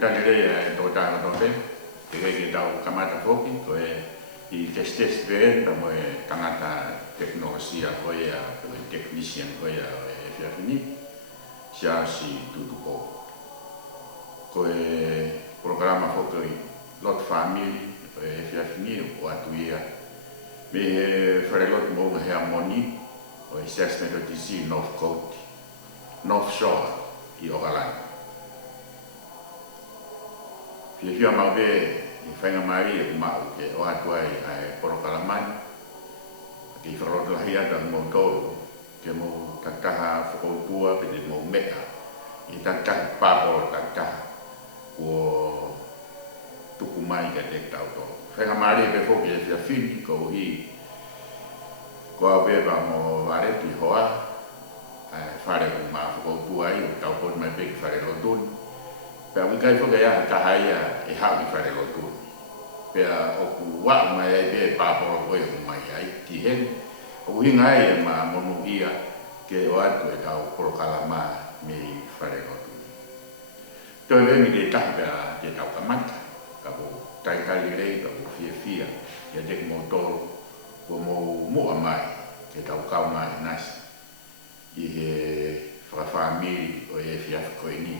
Tangere to ta no te ke tau kamata foki ko I testes ve na mo tangata teknologia ko ya technician ko ya fia fini sia si tutupo ko programa foki lot family fia fini o atuia me fare lot mo harmony o assessment of DC North Coast North Shore I Ogalan fia mau be I whainga mai e mau ke o atuai ai porokalaman ki wharoto hia da mo tōru ke mo tataha whakoutua pe te mo mea I tataha pāporo tataha kua tuku mai ka te tau tō whainga mai e whoki e whia whini ko hi kua wewa mo wareti hoa whare ku maa whakoutua I o tau poni mai peki whare rotuni Pea wikai whoka ia taha ia e hau I whare lotu. Pea oku wak mai ai pe pāporo koe o mai ai ki hen. Oku hinga ai e ma monu ia ke o atu e tau porokalama me whare lotu. Toi vengi te tahi pea te tau kamata. Ka po taikali rei, ka po fia fia. Ia te mo toro. Ko mo mua mai te tau kaunga I nasi. I he whakawhamiri o e fiafi koe ni.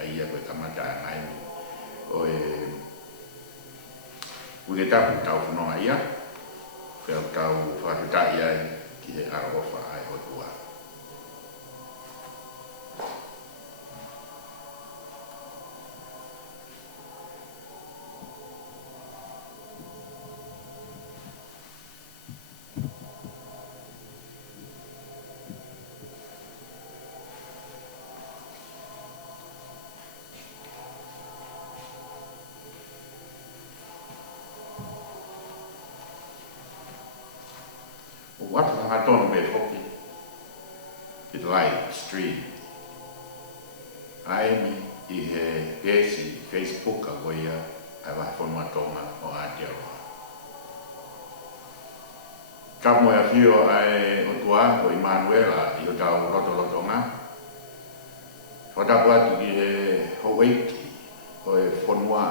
Ia koe kamata ngai o uke tapu tau whanonga ia whau tau whakita ia ki he arofa ai o tua Watu whakatono me whoki I live stream Aemi I he pesi Facebook a goia ai wahi whanuatonga o Aotearoa Kapo e whio ai o tua o Emanuela I o tau roto-rotonga Whatapu atu ki he Hawaii o e whanua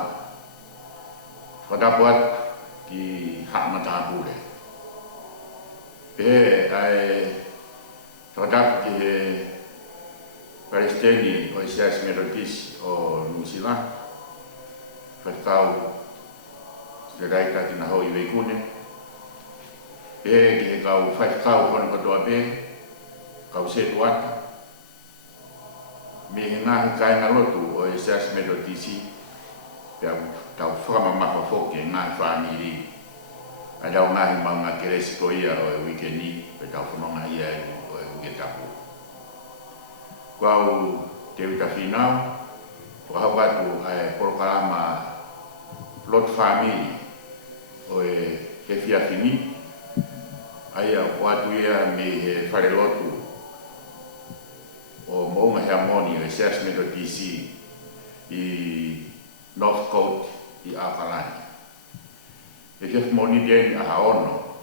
Whatapu atu ki Hamatahapure Pe ai whakatapu ki he Palestini o Isias Methodist o New Zealand. Whakau te raita tina hau I Weikune. Pe ki he kau whaikau whanu katoa pe, kau se tuata. Me he ngahi kainga lotu o Isias Methodist. Pe tau whakamamafa whoke ngahi whamiri. Adau ngahi manga keresi ko ia o e wikeni pe tau whanonga ia o e wiketapu. Kau te wita whinau, wahau atu ai porokalama lot family o e he whiawhini. Aia o atu ia me he whare lotu o Mounga Harmony o Assessment o DC I North Coast I Akalani. E whiawhi moni deni a haono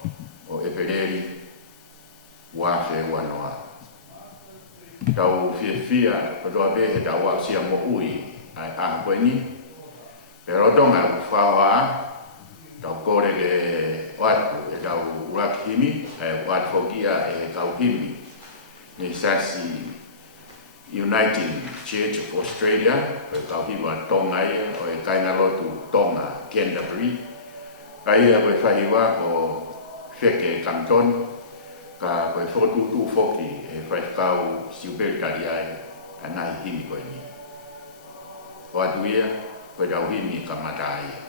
o e pereri wafe wanoa. Tau fia padoa be he tau wau sia mo ui ai a koe ni. Pero tonga whawa tau kore ke watu e tau urak himi ai watu fokia e kau himi. Ni sasi United Church of Australia e kau hima tonga ia o e kaina lotu tonga Canterbury. Kaia koe whahiwa ko wheke kanton, ka koe whotutu whoki e whaikau siuperitari ai a nai himi koe ni. O atu ia, koe tau himi ka mata ia.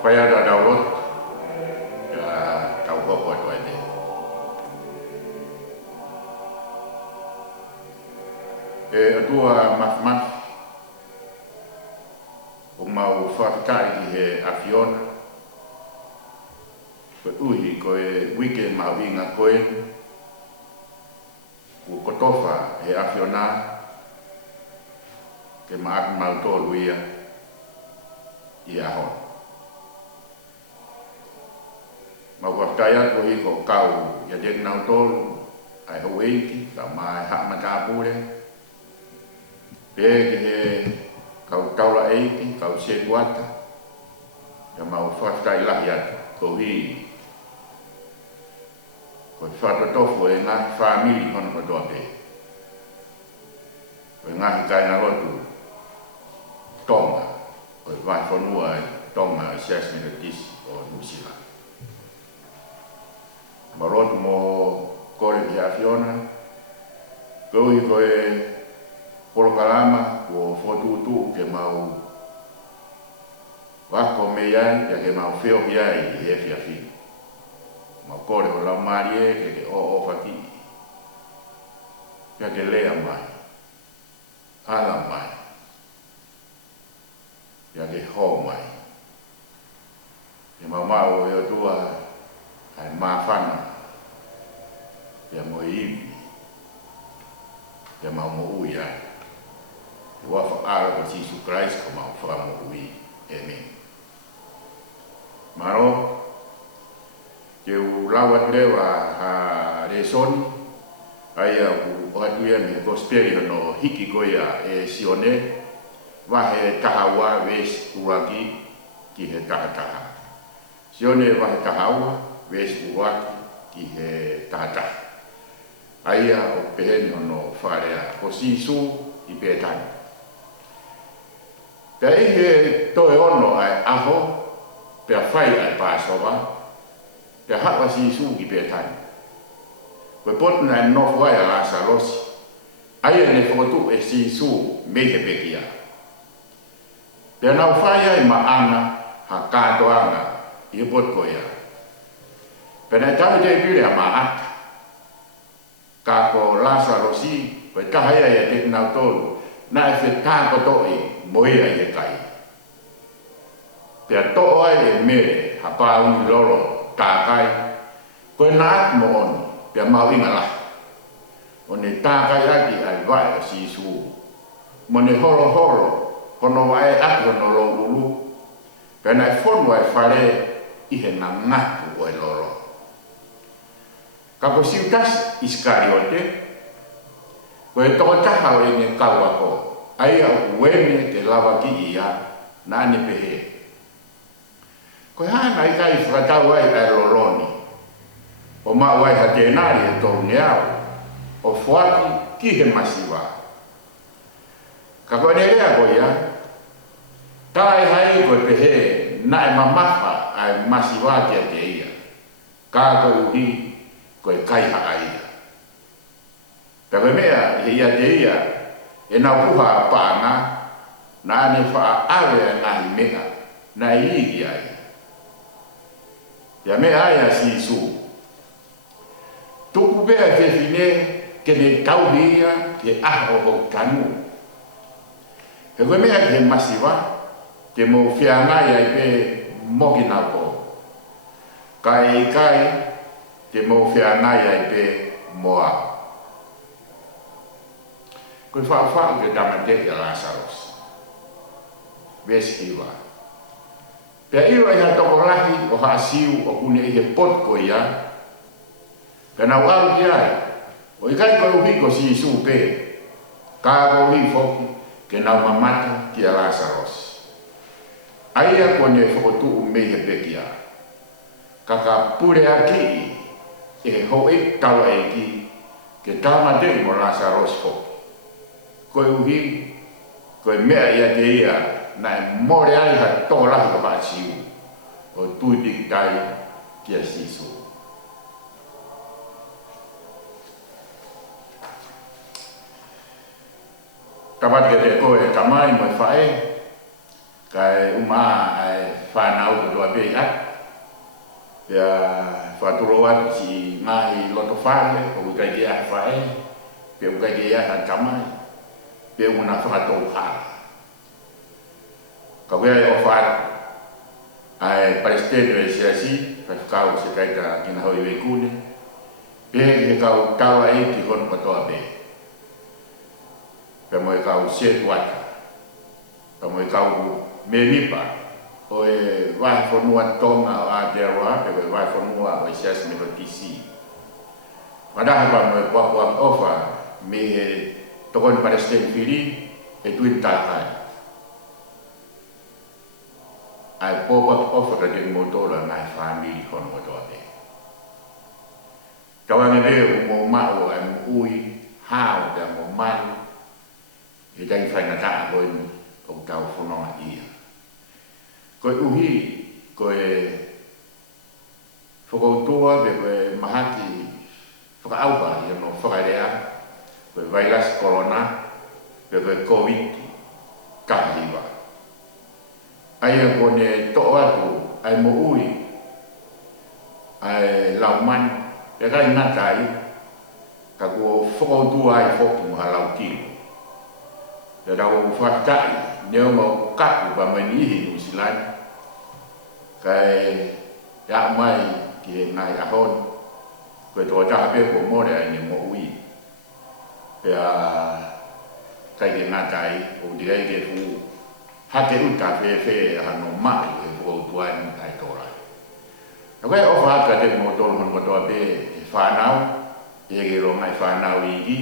Pai ada download ya tahu apa tu ini. Dua mas whakatari ki he awhiona. Koe uhi koe wike mawinga koe. Ko kotofa he awhiona. Ke maak mautolu ia. I ahon. Ma whakataya ko hi ko kau ia dek nautolu. Ai haweiki, ka mai hak matapure. Peke he kau taula eiki, kau se kuata. Ya mau whakataya lahi atu. Ko hi. Ko whakatofu e ngā whamili hono katoa pe. Ko ngāhi kai na rotu. Tonga. Ko vai whanua Tonga Assessment of This o New Zealand. Ma rotu mo kore ki awhiona. Kohi koe porokalama ko whotutu ke mau wako me iai ya ke mau whio iai i he whiawhi. Ma kore o lau marie ke o whaki. Ya ke lea mai. Ala mai. Ya ke ho mai. Ya mau mau e o tua ai mawhana. Ya mo iwi. Ya mau mo ui ai. Wa whaara ko Jesus Christ ko mau wha mo ui. Amen. Maro, ke u lawa lewa ha resoni, aia u atuia me gospeli no hiki koia e sione, wahe tahawa ves uraki ki he tahataha. Sione wahe tahawa ves uraki ki he tahataha. Aia o peheni ono wharea ko sisu i petani. Pea ihe toe ono ai aho, pea whai ai pāsowa, pea hawa sisu i petani. Koe potuna e nofu ai a lasa losi, aia ne whakotu e sisu mehe pekia. Pea nau whai ai maana ha kātoanga i pot koia. Pea nei tawe te pire a maata. Ka ko lasa rosi, koe tahaya ia te nau tolu, na e whetā kotoi moia i he kai. Pea to'o ai e mere, ha pāungi loro, tā kai, koe nāt mo oni, pea mau inga lahi. O ne tā kai aki ai vai o sisu. Mo ne horo horo, hono wae aki hono lo ulu, pea nai whonu ai whare i he ngā ngatu o e loro. Ka ko siutas Iskariote, koe toko taha o e ne kauako, ai au uene te lawa ki ia, na ne pehe. Koe hana i kai whakatau ai ai loroni, o mau ai ha tēnari e tōru neau, o whuaki ki he masiwa. Ka koe ne rea koe ia, tai hai koe pehe, na e mamafa ai masiwa ki a te ia, ka koe uhi, koe kaiha aia. Ka koe mea, i ia te ia, e nau puha pāna, na ane wha awe ngahi mea, na i igi ai. Ia mea aia sisu. Tuku bea te whine, ke ne tauhia, ke aho ho kanu. He koe mea ke masiwa, ke mo whiangai ai pe mokina ko. Kai kai, ke mo whiangai ai pe moa. Koe whaafaa ke tamate ke Lazarus. Vesi iwa. Pea iwa i ha toko lahi o haa siu o kune i he pot ko ia. Pea nau aru ki ai. O i kai koe uhi ko si isu pe. Ka ko uhi foki ke nau mamata ki a Lazarus. Aia kone whakotu me he pekia. Kaka pure aki e hoi tawa e ki ke tamate mo Lazarus foki. Koe uhi, koe mea ia te ia, na e more ai ha tō lahi ka paa siu, o tui tiki tai kia sisu. Tapat ke te koe tamai mo e whae, kai umaa ai whanau ko tua pei at, pia whaturoat si ngahi loto whare, o ukai ke a whae, pia ukai ke a tamai, pe una whakatou haa. ka wea o whaat ai Palestino e siasi whakau se kaita kina hoi wekune he kau tawa e ki hono katoa be pe mo e kau se tuata pe mo e kau me nipa o e vai fonua tonga o Aotearoa pe vai fonua o e siasi me tisi padahal pa mo e kwa ofa me he tokon Palestino fili e tuin takai ai popa ofa ka den motora ngai family hono katoa be kawan dia mo mau am ui hao da mo mai e dai fai na ta ko o tau fono ia ko uhi ko e foko tua be ko mahaki foko aupa ia no foko rea ko virus corona be ko covid ka liwa ai ko ne to atu ai mo ui ai lauman e kai ngatai ka ko whakautua ai whoki mo halau tino. E rau whakatai, neo mau kapu pa manihi New Zealand, kai ia mai ki he ngai ahon, koe tō tahape ko more ai ne mo ui. Pea kai ke ngatai, o digai ke fu hake uta whewhe hano mai e whakautua ai ngatai tōrai. Ka koe o whaka te mo tōru hon katoa pe e whanau, e ke ronga e whanau i ki.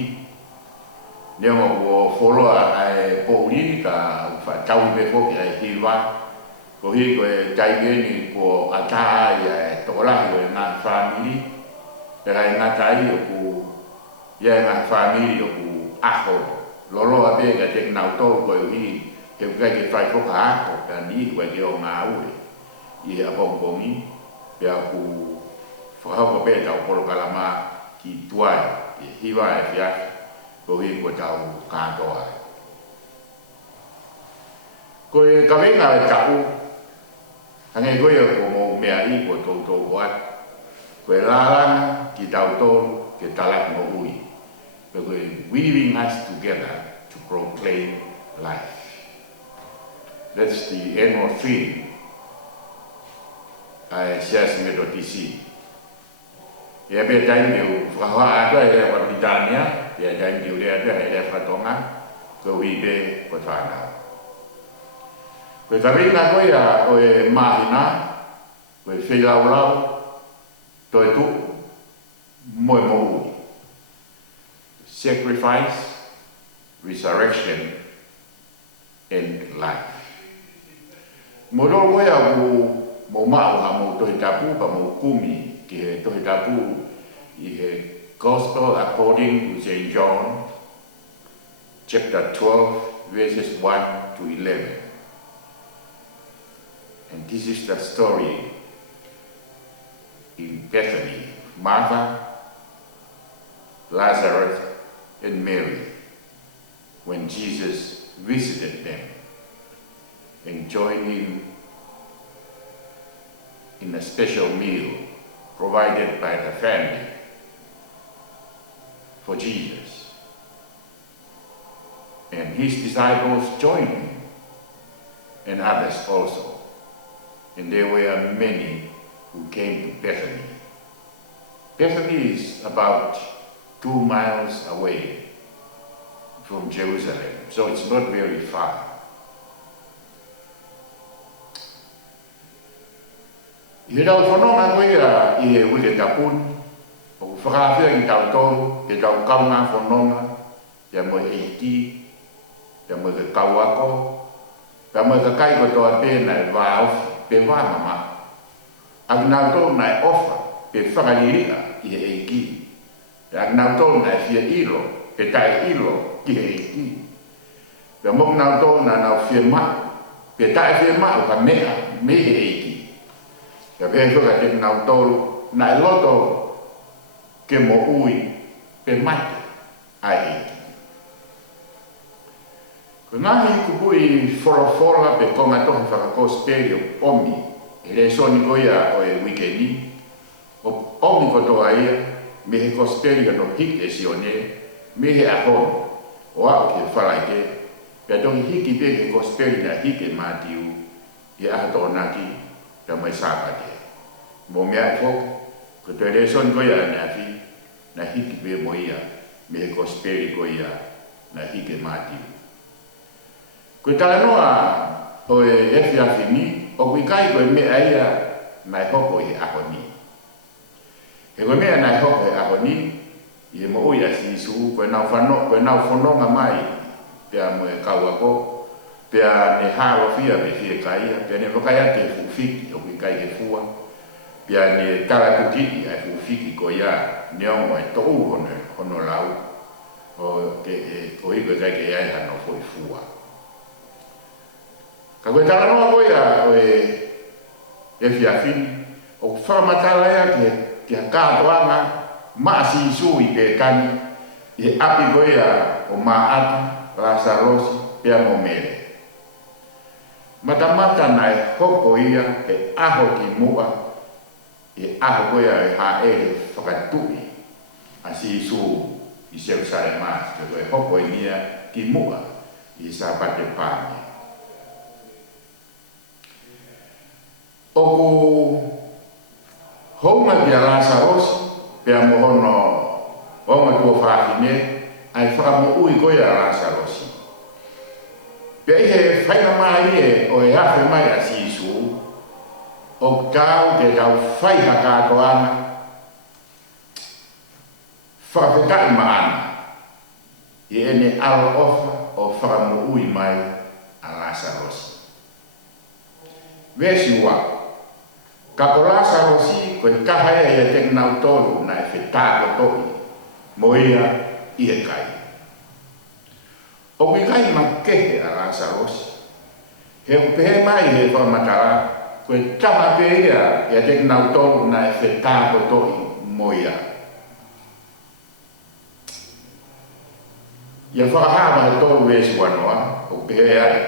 Neo mo ko wholoa ai pōuri ka whatau pe whoki ai hiwa. Ko hi ko e taigeni ko ataa i ai tokolahi o e ngā whamiri. Pera e ngā tai o ku ia e ngā whamiri o ku aho. Loloa pe ka te nau tōru ko e hi ke ukai ke whai whoka ako ka ni ko e ke o ngā ue. I a bongbongi. Pea ku whakauka pe tau polo kalama ki tuai, i hiwa e whiaki, ko hi ko tau kātoa. Ko e kawenga e tau, hange koe ko mō mea i ko tau tau koat, ko e lāranga ki tau tōru ke talak mō ui. Ko e weaving us together to proclaim life. That's the annual theme. Ai sias me do tisi. Ia be time you whaha ata e wa Britania, ia time you le ata e le whatonga, ko wibe ko whanau. Ko tawina koe a o e mahina, ko e whelaulau, to e tu, moe mo ui. Sacrifice, resurrection, and life. Moro koe a mo mau ha mo tohi tapu pa mo kumi ki he tohi tapu i he Gospel according to St. John chapter 12 verses 1 to 11. And this is the story in Bethany, Martha, Lazarus and Mary when Jesus visited them and joined him in a special meal provided by the family for Jesus. And his disciples joined him, and others also. And there were many who came to Bethany. Bethany is about 2 miles away from Jerusalem, so it's not very far. I rau whanonga koe a i he wike tapun, o whakawhia ki tau tōru, ke tau kaunga whanonga, ia moe eiki, ia moe ke kauako, ia moe ke kai koe toa pēna e wāofi, pe wāmama. Ak nau tōru nai ofa, pe whakariria i he eiki. Ak nau tōru nai whia ilo, pe tai ilo ki he eiki. Ia mok nau tōru nau whia mau, pe tai whia mau ka mea, me he eiki. Ka pēwha ka te nau tōru, nai loto ke mo ui, pe mate, ai eiki. Ko ngahi kupui whorofora pe konga tohi whakakosperi o omi, e re soni koia o e wikeni, o omi kotoa ia, me he kosperi ka no hik e sione, me he ahon, o ako ke whalaike, Pea tongi hiki pe ke gospel na hiki matiu i ato naki ta mai saka te. Mo mea fok ko te reson ko ia na fi na hiki pe mo ia me gospel ko ia na hiki matiu. Ko tala noa o e fia fini o kui kai ko me aia mai hoko i ahoni. He ko mea nai hoko i ahoni i mo uia si su ko nau whanonga mai pea mo e kaua ko pea ne hawa fia me fia kaia pea ne wakaya te fufiki o kui kai ke fua pea ne tala kutiki ai fufiki ko ia neongo e tou hono lau o ke o iko kai ke ai hano foi fua. Ka koe tala noa koe a o e fia fini o whamatala ea ke a kātoanga maasi isu i ke kani i api koe a o maata Lasarosi pea mo mere. Matamata nai hoko ia e aho ki mua e aho koe a e haere whakatui a si isu i seu sare maas ke koe hoko i nia ki mua i sa pate pāne. Oku honga kia Lasarosi pea mo hono honga tua whakine ai whakamu ui koe a Lasarosi. Pea i he whainga mai e o e awhi mai a si isu o tau te tau whaiha kātoanga whakawhetai maana i ene alo ofa o whakamu ui mai a Lasarosi. Vesi wa ka ko Lasarosi koe tahaya ia te nau tolu na e whetako toi mo ia i e kai. O kui kai ma kehe a Lasarosi. He o pehe mai he whamatara koe taha pe ia te nau tolu na e whetako toi mo ia. Ia whakahama he tolu vesi wanoa o pehe ai.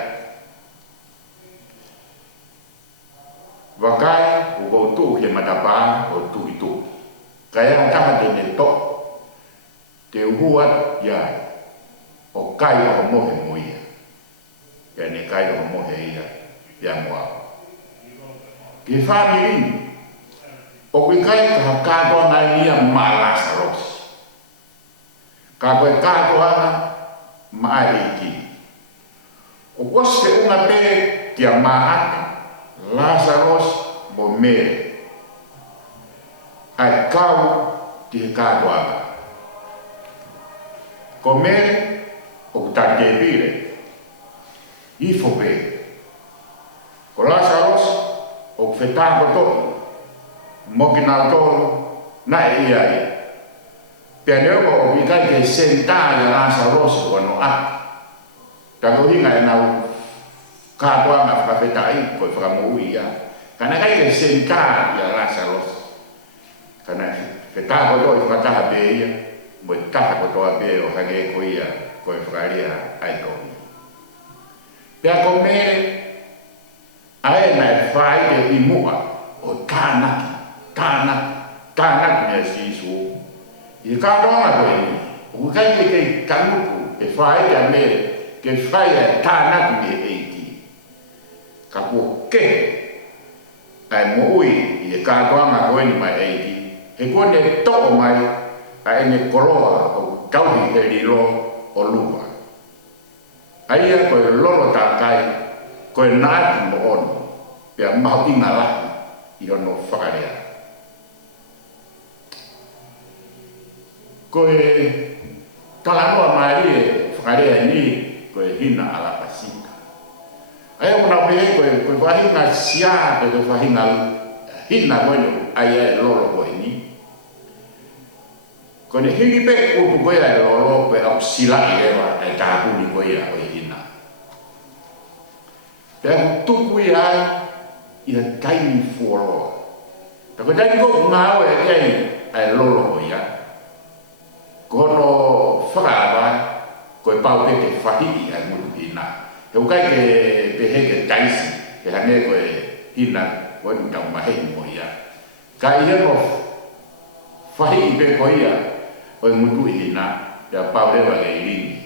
Wakai o tu he matapa o tu itu. Kaya taha te ne to te uhua ia o kai o mohe mo ia. Ia ne kai o mohe ia ia moa. Ki whamiri o kui kai ka kātoa ngai ia ma Lasarosi. Ka koe kātoa ma aiki. O kose unga pe kia maata Lasarosi mo mere ai kau te kātoanga. Ko mere o tate pire i fope. Ko Lasarosi o whetako toki mo ki nau tolu na e ia ia. Pea neomo o wikai ke sentāia Lasarosi wano a. Tako hinga e nau kātoanga whakawhetai koe whakamui ia. Kana kai ke sentāia Lasarosi. Kana whetako toi whataha pe ia. Mo e taha kotoa pe o hage ko ia koe whakaria ai komi. Pea ko mere ae na e whai te i mua o tānaki mea si isu. I kātoanga koe ni. O kai ke kanuku e whai te a mere ke whai e tānaki me eiki. Ka kua ke ai mo ui i e kātoanga koe ni mai eiki. He koe ne toko mai a ene koroa o tauhi he riro o lua. Aia koe lolo tākai, koe nāti mo ono, pia mahu inga lahi i ono whakarea. Koe talanoa mai e whakarea ni koe hina ala pasika. Aia mona pehe koe wahinga sia, koe wahinga hina koe aia e lolo koe ni. Ko ne hiri pe upu koe ai lolo pe au sila i ewa e tāpuni koe a koe hina. Pea tuku i ai i a taimi fuoroa. Ta koe taimi koe ngāo e kei ai lolo koe ia. Kono whakawa koe pau pe te whahiki ai muru hina. Te ukai ke pehe ke taisi ke hange koe hina koe ni tau mahehi mo ia. Ka ia no whahiki pe koe ia o mutu hina ya pau rewa e ringi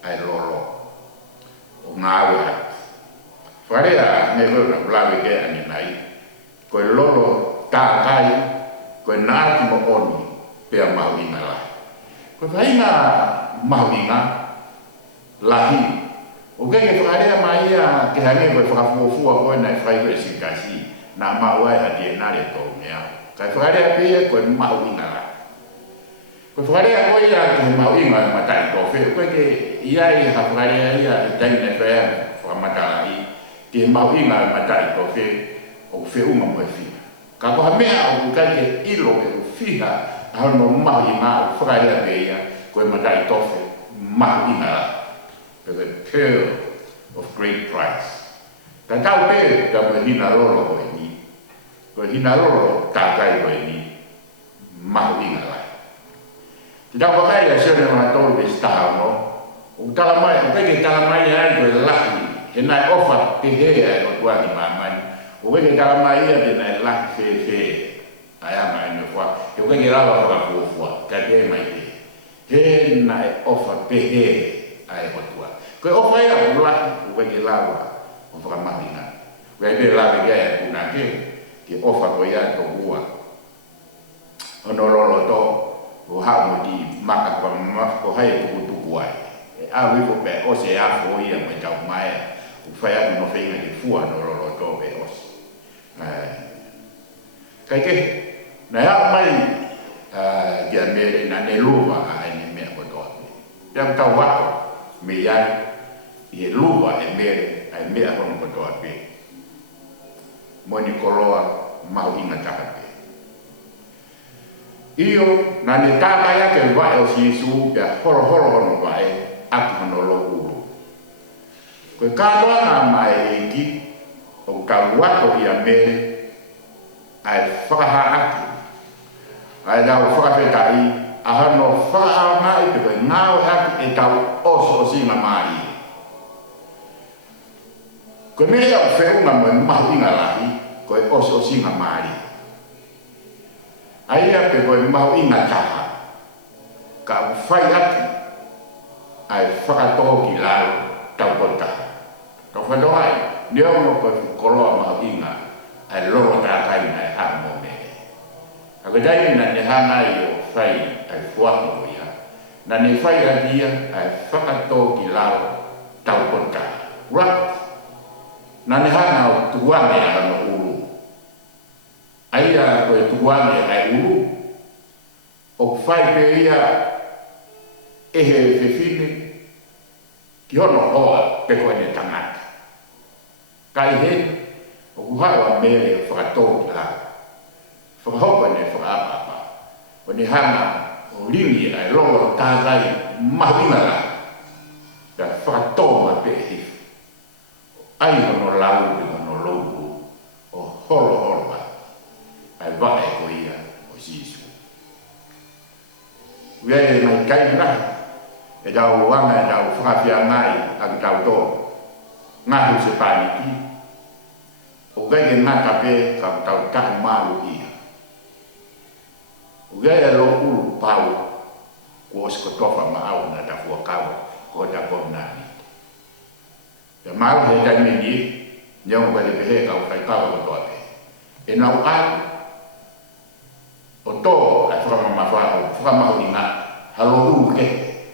ai lolo. o ngā wea. Wharea me wera ulawe ke ane nai, koe lolo tākai, koe nāti mo oni pia mahuinga lai. Koe whainga mahuinga lahi, o kei whakarea mai ia ke hange koe whakafuafua koe nai whaiwe singasi, nā mauai hati e nare tō mea. Kai whakarea pia koe mahuinga lai. Koe whakarea koe ia ke mahuinga matai tō whea, koe ke iai ha whakarea ia e taine whea whakamatala i, ke mahuinga matai tō whea, o whiunga moe whia. Ka koha mea o kai ke ilo e o whiha, ahono mahuinga o whakarea pia, koe matai tō whea, mahuinga lai. The pearl of great price. Ta tau pe ka mo hina rolo ko ni. Ko hina rolo ta kai ko ni. Mahuinga lai. Te tau pa kai a sere ma tolu pe sta no. O tala mai, o ke tala mai ai ko lahi. He nai ofa te he ai o tua ni mamai. O ke tala mai ia te nai lahi fe ai ama ni fa. Ke ke rawa ka ko ka te mai te. He nai ofa pe he ai o tua. Koe ofa ea o lahi o weke lawa o whakamahina. Koe te lawe kia e kuna ke ofa koe ea to ua. Ono rolo to o hao mo di maka kwa mafko hai tuku ai. E a wiko pe ose a fo ia mo tau mai o whai atu no whainga ki fua no rolo to pe ose. Kai ke, na ea mai kia mere na ne luwa a ene mea kotoa. Pia tau wako me iai i e lua e mere ai mea kono kotoa pe. Moni koloa mahuinga taka pe. Iyo na ne taka ia ke wae o si Yesu pia horo hono wae aki hono lo uru. Koe kātoa ngā mai e ki o ka wako i a mere ai whakaha aki. Ai dau whakawhetai a hano whakaha mai pe koe ngāo aki e tau oso o singa mai. Koe mea o whiunga mo mahuinga lahi, koe oso singa maari. Aia pe koe mahuinga taha, ka whai ati, ai whakatoho ki lalo tau kotaha. Ka whatohai, neo mo koe koloa mahuinga, ai loro tākai nai haa mo mele. A koe taimi na ne hangai o whai ai fuako ia, na ne whai adia ai whakatoho ki lalo tau kotaha. Right? Na ne hana o tuwane a no uru. Aia koe tuwane ai uru, o whai pe ia ehe whewhine, ki hono hoa pe koe ne tangata. Kai he, o kuhawa mere whakatō ki la. Whakahopa ne whakaapapa. O ne hana o ringi ai longo tākai mahuinga la. Ka whakatō ma pe he. Ai hono lau ki hono logu o holo ai wae ko ia o Yesu. Wea mai kai na e tau wanga e tau whakawhia ngai a ki tau tō ngahu se pāniki o gai e ngaka pe ka tau tahi maru ia. O gai e lo uru pau ko osko tofa maau na ta fuakawa ko ta konani. Te mau he tai meni, nyau ka le pehe ka o kai kawa o toa pe. E nau ai, o tō ai whakamahu i ngā, halo uru ke,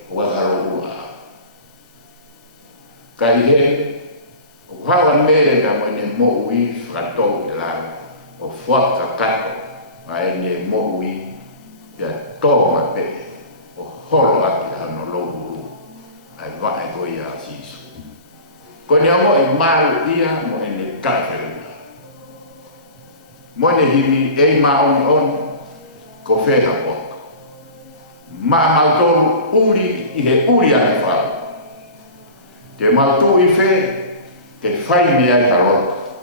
o waka halo uru a. Ka i he, o hawa mere ka mo ne mo ui whakatō i lau, o whaka kato, a e ne mo ui, ia tō ma pe, o holo aki hano lo uru, ai wae ko ia a Yesu. Ko ni amo e maru ia mo e ne kawhiruna. Mo ne himi e maoni ko wheha poto. Ma mautonu uri i he uri ane whau. Te mautu i whe, te whai mi ai taroto,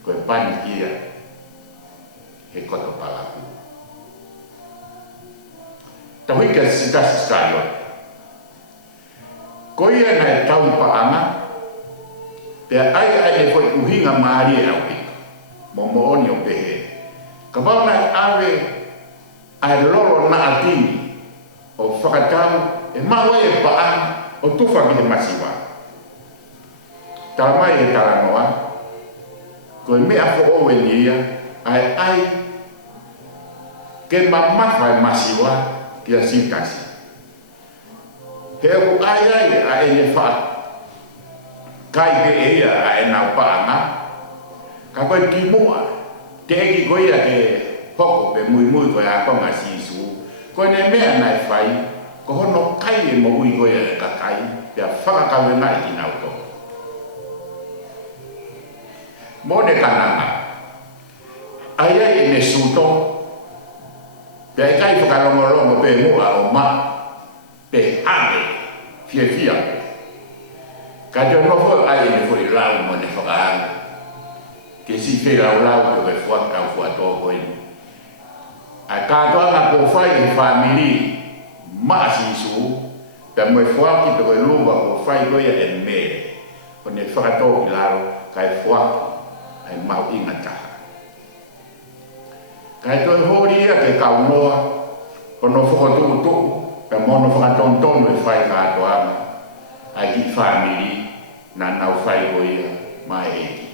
ko e pani kia he koto palaku. Tawika sitas kayo. Ko ia na e tau paanga, pea ai e foi uhinga maari e au pika. Mo oni o pehe. Ka wau nai awe ai loro na atini o whakatau e maua e paan o tufa ki he masiwa. Talamai e talanoa, koe mea fo o e nia, ai, ke mamafa e masiwa ki a sitasi. He o ai a e ne wha, kai ke e ia a e nau paanga, ka koe ki mua, te eki koe ia ke hoko pe mui koe a konga sisu, koe ne mea nai whai, ko hono kai e mo ui koe e kakai, pia whakakawe ngai ki nau toko. Mone kananga, ai e ne suto, pe ai kai whakalongolongo pe mua o ma, pe hane, fia. Ka te nofo ai ne fo i lau mo ne whakaanga, ke si whi lau ke koe fuakau fuatoa koe ni. Ai kātoa ngā kōwhai i whamiri, maa si isu, pe moe fuaki pe koe luwa kōwhai koe e mere, o ne whakatoa ki laro, kai fuaki, ai mau inga taha. Kai toi hori ia ke kaunoa, kono whakatuku, pe mono whakatontonu e whai kātoa ma, ai ki whamiri, nā nau whai koe ia, mai eki.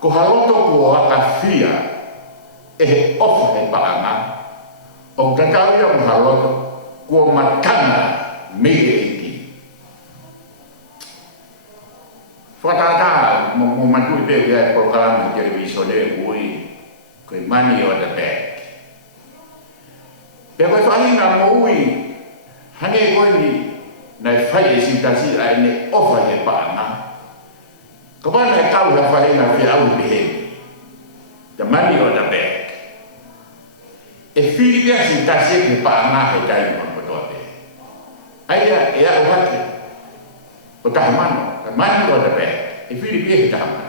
Ko haloto kua a fia, e ofa he paanga, o tatau ia mahaloto, kua matanga mei eki. Whakatata mo matui pe kia e prokalama televisione ui, koe money on the back. Pe koe whahinga mo ui, hane koe ni, nai whai e sintasi ai ne ofa he paanga. Ka wana e tau ha whahinga whia au peheni. The money on the back. E whiripia sintasi e ke paanga he tai mo kotoa pe. Aia e au hake, o tahamano. The money on the back. E whiripia he tahamano.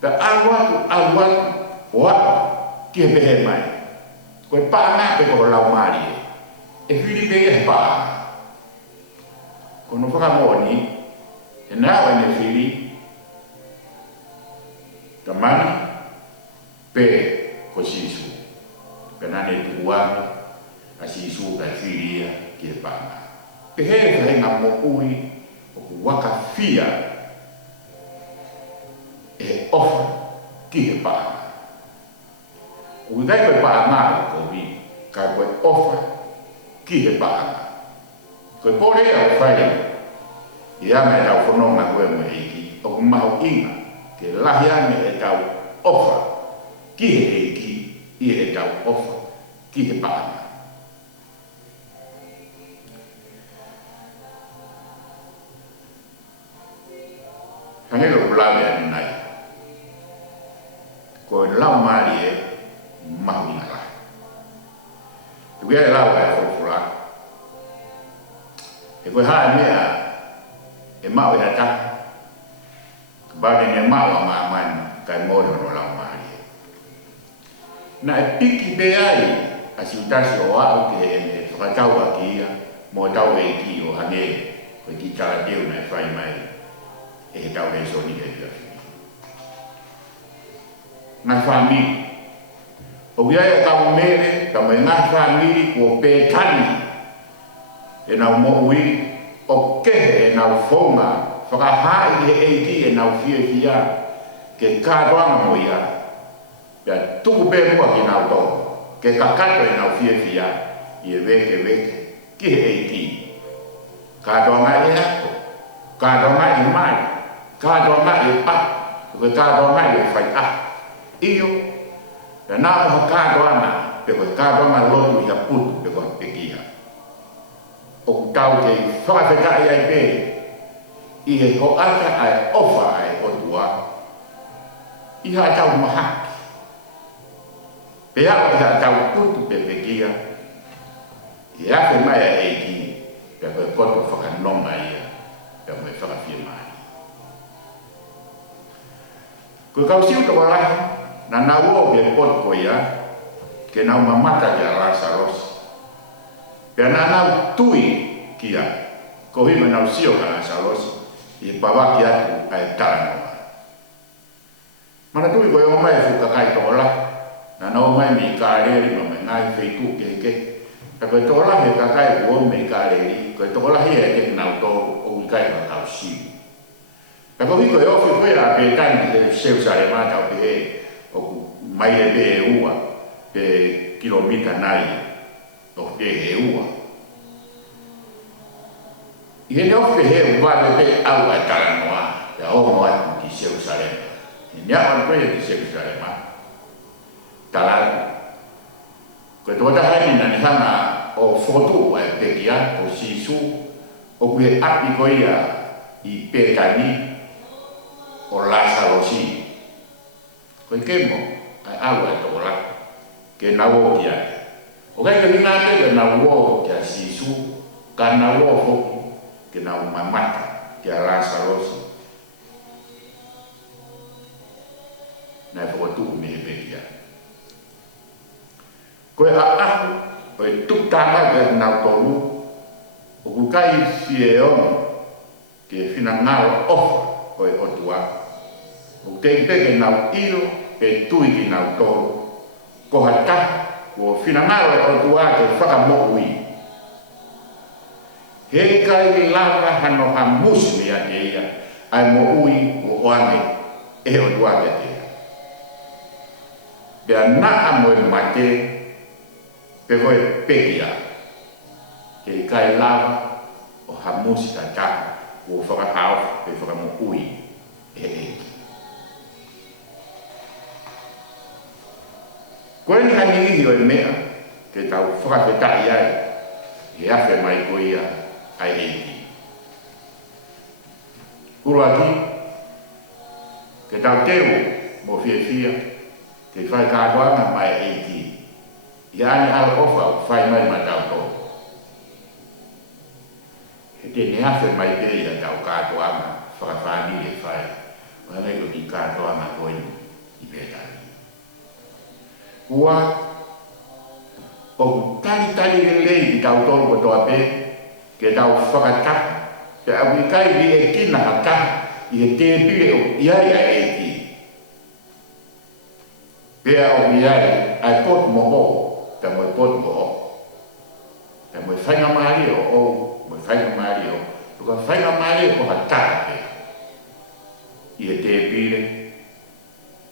Ka awatu, wapa, ki he pehe mai. Koe paanga pe koro lau maari e. E whiripia he paanga. Kono whakamoni, e nāwa ne whiri, ka mani, pe ko sisu. Ka nane tukuami, a sisu ka whiri ia ki e panga. Pe he whahenga mo ui, o ku waka whia, e ofa ki he panga. U dai koe panga ko vi, ka koe ofa ki he panga. Koe pore au whaia, ia me tau whanonga koe mo eiki, o ku mahu inga, ke lahi ane e tau ofa, ki he eiki, i e tau ofa, ki he paana. Hangelo kulawe ane nai, koe lau maari e mahu inga lahi. Tukia e lau e whulfula, e koe haa mea, e mau e ata, kabane ne mau a maamani, kai mōre ono lau maari. Na e piki pe ai, a siutasi o au ke e whakatau a ki ia, mō tau e ki o hange, koe ki tala teo na e whai mai, e he tau e soni e kia whini. Ngā whami, o kia e tau mere, tamo e ngā whami ko pe tani, e nau mo ui, o kehe e nau whonga, whakahai he eiti e nau fia, ke kātoanga mo ia, pia tuku pe mua ki nau tō, ke kakato e nau fia, i e weke, ki he eiti. Kātoanga e hako, kātoanga e mai, kātoanga e pa, ke kātoanga e whai a. Iyo, pia nā moha kātoanga, pe koe kātoanga lotu i a putu, pe koe pekia. O tau ke whakawheka ai pe, i he ho ata ai ofa ai o tua, i ha tau mahaki. Pe hao i ha tau putu pe pekia, i hape mai a eiki, pe koe koto whakanonga ia, pe koe whakawhia mai. Koe kau siu ka walahi, na nau o ke koto ko ia, ke nau mamata ki a rasa rosi. Pea nā nau tui kia, ko hima nau sio ka rasa rosi, i pawaki atu ai tānoa. Mana tui koe o mai whukakai tōla, na nau mai mi kāreri no me ngai wheitu keke. Ka koe tōla he kakai o me kāreri, koe tōla hi e ke nau tō o kai ma tau si ka ko hiko o fo ya pe kan de seu sa le ma tau pe o mai le be ua pe kilomita nai o pe ua i ne o fe he wa pe au a tala noa ya o mo a ki seu sa le ni a ko ye ki seu sa le ma tala ko to ta hai na ni hana o foto e pe kia o sisu o kue api ko ia i pe kani o Lazaro si ko kemo ai awa to la ke na wo kia o kai ke na te na wo kia sisu ka na wo fo ke na mamata kia Lazaro si na fo tu me pe kia ko a o tu tama ke na to lu o kukai fie o ke fina ngao off o o tua o te ke na ilo pe tui ki na to ko hata o fina ngao o tua ke faka mo ui he kai lava hano hamus mi a te ia ai mo ui o oane e o tua ke te bea na amo e mate pe koe pekia ke kai lava o hamusi ta o whakahau pe whakamokui e eki. Koe ni hangihi o e mea ke tau whakawhetai ai he awhe mai ko ia ai eki. Uruaki ke tau teo mo fia ke whai kātoanga mai eki. Ia ane ala ofa o whai mai ma tau tō. He te neafe mai te ia tau kātoanga whakawhani e whai. Wane ko ki kātoanga koe i pētani. Ua, o tali le lei i tau tōru ko toa pē, ke tau whakataka, te au i kai li e kina haka, i e te pire o iai a e ki. Pea o iai, ai pot mo o, te mo pot mo o. Te mo whainga maari o o, mo whainga maari o. Tuka whainga maari o ha taka pe. I e te pire,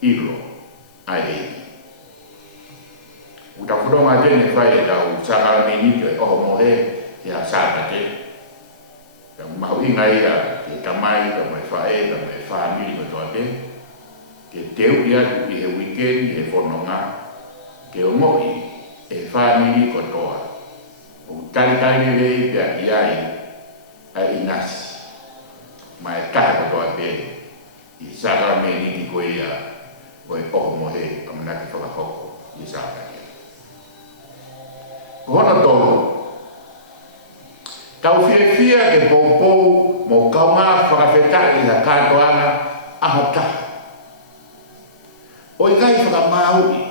ilo, ai e ki. Uta whuronga tene whai e tau sakara minito e oho mohe, e a sāpate. Te mahu inga ia, te tamai, te mai whae, te mai whaamiri ko toa te. Ke teu ia tu i he weekend, he whanonga, ke o mohi, e whaamiri ko toa. O tari rei pia iai, a inasi. Ma e taha ko toa te, i sakara miniti ko ia, o e oho mohe, a manaki whakahoko, i sāpate. Hono tōru, tau fia ke pōpou mō kaunga whakawhetai ha kātoanga aho taha. O i kai whakamāui,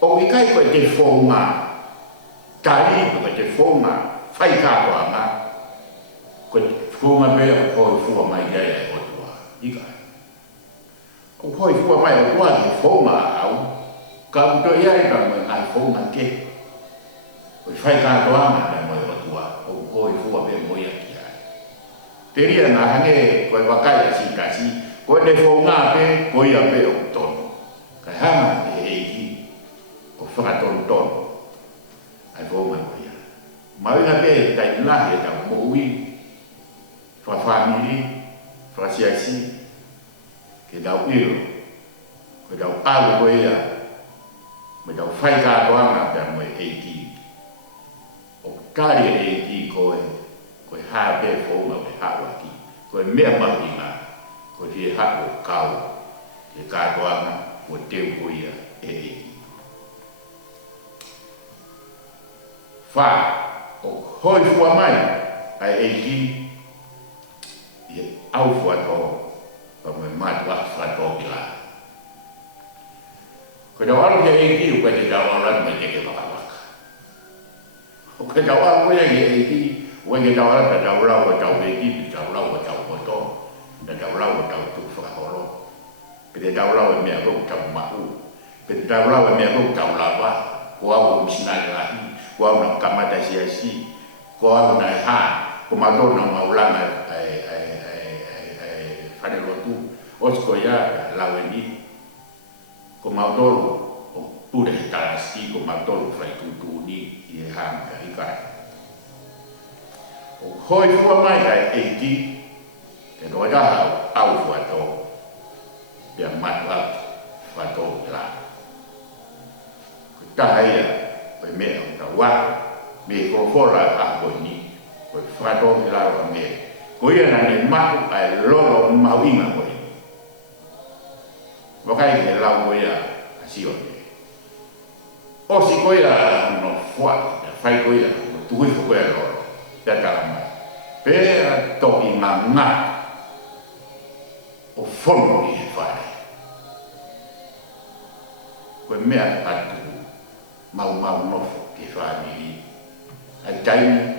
o i kai koe te whonga, tari koe te whonga, whai kātoanga, koe whonga bea o koe fua mai hea e otua, i kai. O koe fua mai o tua te whonga au, ka uto iai ka mai ai whonga ke. O i whai kātoanga me moi o tua, o koe fua bea moi a ki ai. Te ria nā hange koe wakai a si kasi, koe te whonga pe, koe ia pe o tono. Kai hanga e eiki, o whakatono tono. Ai whonga koe ia. Mawinga pe tai lahi e tau moui, whawhamiri, whasiasi, ke tau iro, koe tau alu koe ia, me tau whai kātoanga pia moe eiki. O kari e eiki koe, koe haa pe whonga o te hawaki, koe mea mahinga, koe te hako kau, te kātoanga o teu koia e eiki. Wha, o hoi fua mai, ai eiki, i au fua tō, pa moe mātua fua tō ki la. Koe tau aru ke eiki, o koe te tau aru me te ke whakawaka. O koe tau aru koe ke eiki, o koe tau aru ka tau rau o tau eiki, pi tau rau o tau koto, na tau rau o tau tuku whakahoro. Pe te tau rau e mea kou tau mahu. Pe te tau rau e mea kou tau lawa, ko au o misinai rahi, ko au na kamata siasi, ko au na ha, ko matona maulanga fare lotu osko ya laweni ko matoro o pure tarasi ko matoro fai tutuni i hanga i kai o hoi fua mai ai eiti e no da au fua to ya matwa fato la ko tahaya pe me o wa me ko fora a ko ni ko fato la wa me ko ia na ne ma ai lolo mawinga ko wakai ke lau ko ia asio o si ko ia no fua fai ko ia tu ko ia lolo ya kalama pe to i manga o fono i fai ko mea atu mau nofo ke whaniri ai taimi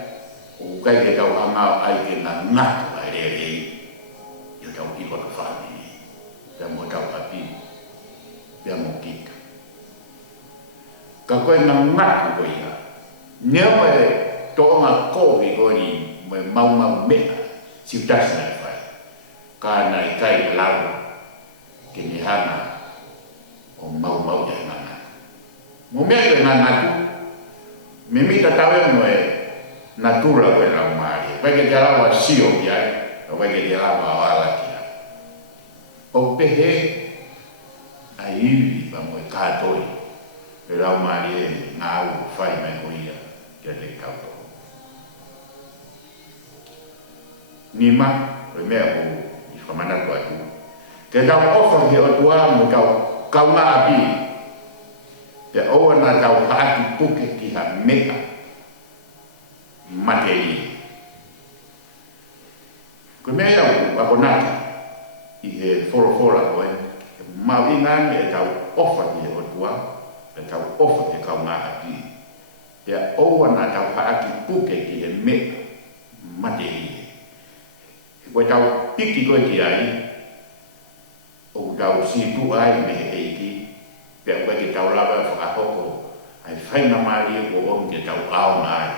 o kai ke tau hanga ai ke na ngatu ai rei yo tau iwa ka whaniri pia mo tau api pia mo kita ka koe na ngatu ko ia nea mai toonga kovi ko ni mau mea siutasi na whai ka na i kai lau ke ni hanga o mau ya ngana mo me ke ngana tu me mi ta tawe mo e natura ko la mari pa ke la wa sio ya o pa ke la wa wala ki o pehe ai ba mo ka toi e la mari e ngau fai me ko ia ke le ka to ni ma o me o i fa mana ko atu ke la ofa ke o tua mo ka kaunga api te oa na tau haaki puke ki ha mea materi ko mea iau wakonaki i he fora koe mau ingani e tau ofa ki he otua e tau ofa ke kaunga api te oa na tau haaki puke ki he mea materi koe tau piki koe ki ai o tau si tu ai me eiki pe koe ki tau lawa whakahoko ai whaina maari ko om ke tau ao nai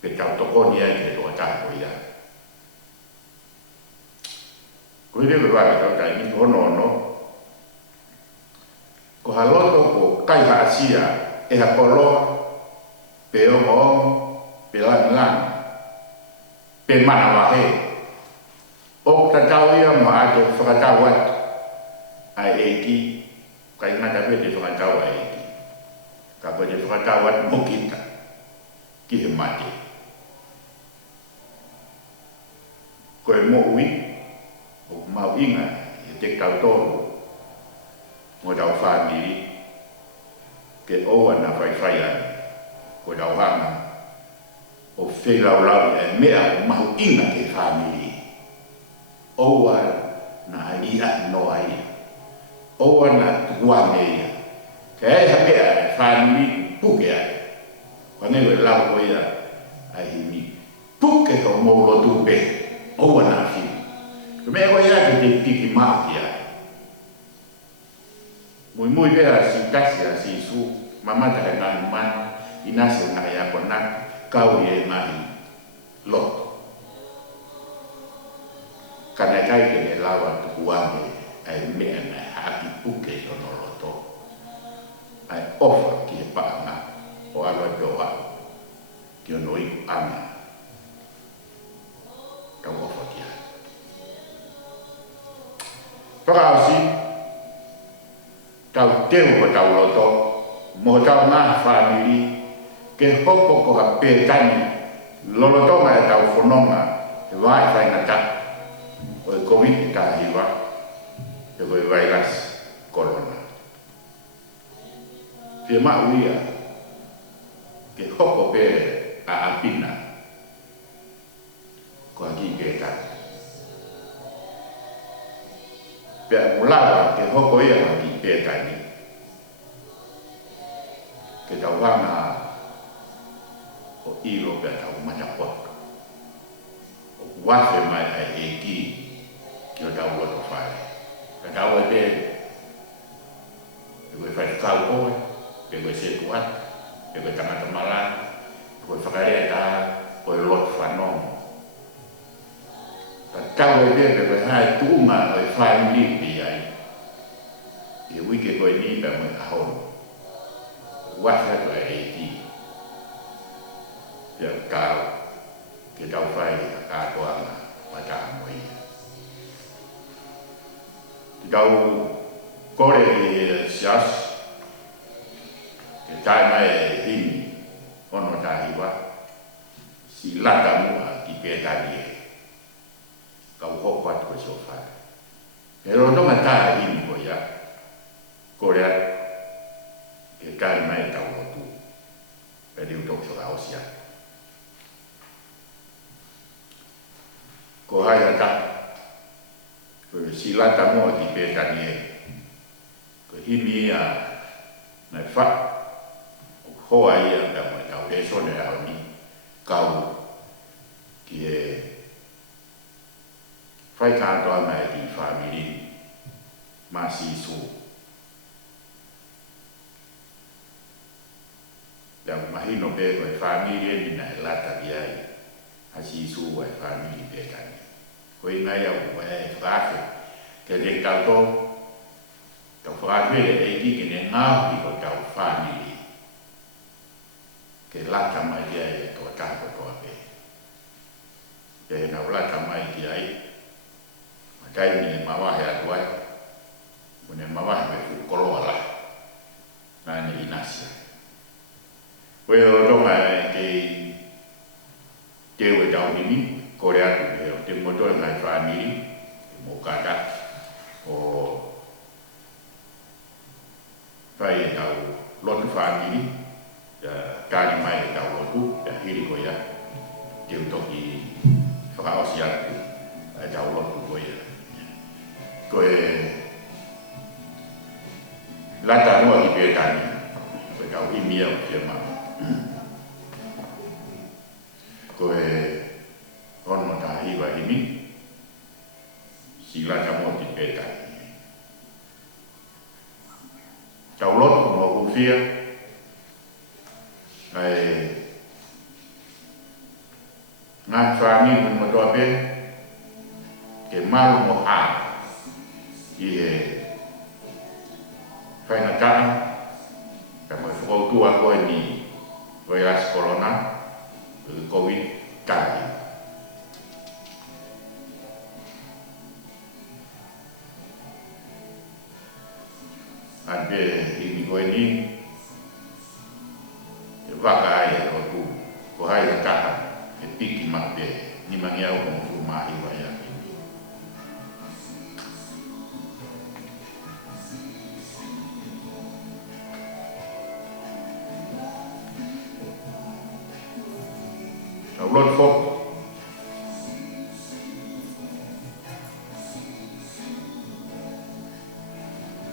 pe tau tokoni ai ke toa tāko ia koe rewe waka tau tai ni hono ko haloto ko kai haasia e ha koloa pe omo pe lang pe mana wahe o tatau ia mo ate whakatau atu ai eiki kai ngata pe te whakatau ai eiki ka koe te whakatau atu mo kita ki he mate koe mo ui o mau inga i te kautoro mo tau whaniri ke oa na whai ai ko tau hanga o whelaulau e mea o mahu inga ke whaniri oa na alia no ai oa na tuane ia ke ai ha mea e whaniri puke ai kone we lau ko ia ai himi puke ho moro tupe oa na fi ke mea ko ia ke te tiki maki ai mui bea si kasi a si su mamata he ngani man inase ngai a kona kau ye ngai loto kana kai ke lawa tu kuame ai me na haki puke no loto ai ofa ki pa na o alo doa ki no i ana ka ofa ki para si tau teu ko tau loto mo tau na family ke hopo ko ha pe tani loloto ma tau fononga e vai fai na ta o covid ta hiwa e ko virus corona pe ma uia ke hopo pe a apina ko aki ke ta pe mulava ke hopo ia aki pe tani ke tau hanga o ilo pe tau matapoto o wafe mai ai eki ki o tau loto whare ka tau e pe koe whai kau koe pe koe se kuat pe koe tangata mala pe koe whakarea ta o e lot whanongo. Ta tau e pia pe hai tūma o e whaimili pi ai. I wike koe ni pa mo ahon. Waka koe e ti. Pia kau ke tau whai a kātoanga mata mo ia. Tau kore e sias ke tai mai e hini ono tahiwa si lata mua ki petani e kau hoko atu e sofa e rononga taha hini ko ia kore ke tai mai tau otu e riu tau soka osia ko hai ata ko si lata mua ki petani e ko hini ia na fa hoa ia ka mo tau e sone a ni kau ki e fai ka to mai di family masi su da mahino be ko family ni na lata dia asi su wa family be ka ni ko ina ya wa e frase ke de ka to frase e di ke ne nga di ko tau family ke lata mai dia e to ta ko to pe e na lata mai dia ai matai ni mawa ya tuaiune mawa be fu kolola na ni inasia we ro mai ke we dau ni korea tu te motor mai family mo kata o pai tau lot family kari mai tau lotu ya hiri ko ya te toki whakaosia tau lotu ko ya ko e lata mua ki petani ko tau himia o fia mau ko e ono ta hiwa himi si lata mua ki petani tau lotu mo ufia ai nga family mo to be ke mal mo a i e fai na ka ka mo fo tu a ko ni virus corona covid kai ande ini ko ni vaka ya ko ko hai ka e piki mape ni mangia o mo mai wa ya lot fo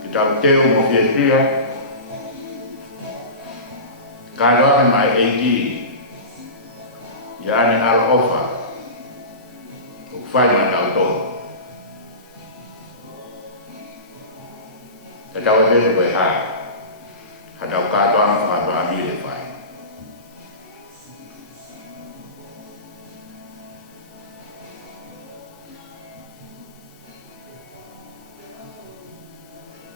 kita teo mo fia kalau mai egi ya ni al ofa fai ma tau to ta tau ve ko ha tau ka to am fa ba mi le fai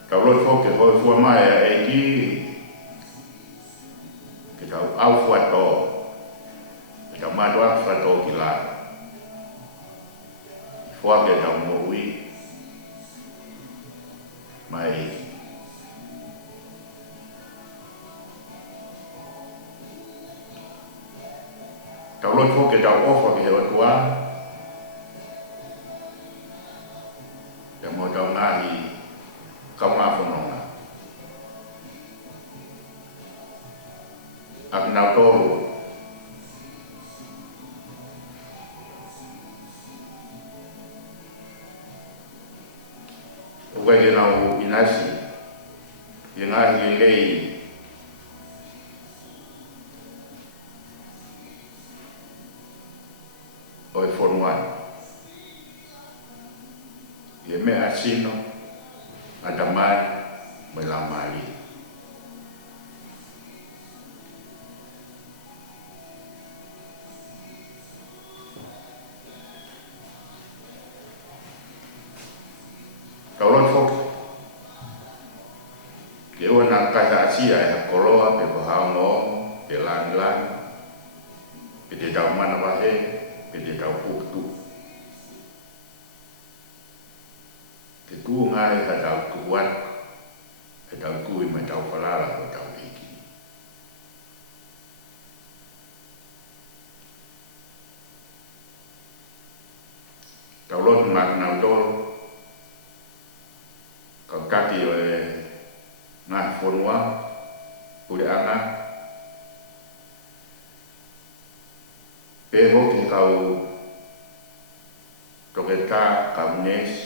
tau lo fo ke ho fu mai egi tau au fuato tau madwa fuato kila fua ke tau moui mai tau lo fo ke tau ofa ke ho tua mo tau ngahi kau ngafononga ak na tolu o que não inasi inasi lei o formuan e me asino adamai melamari ke o na kai ha sia e koloa pe bahao mo pe lan pe te tau mana wahe pe te tau putu ke ku ngai ha tau kuat e tau kui me tau palala o tau iki tau lo mak nau tol kau kaki o e ngah fonua ule anga pe hoki kau toketa kau nes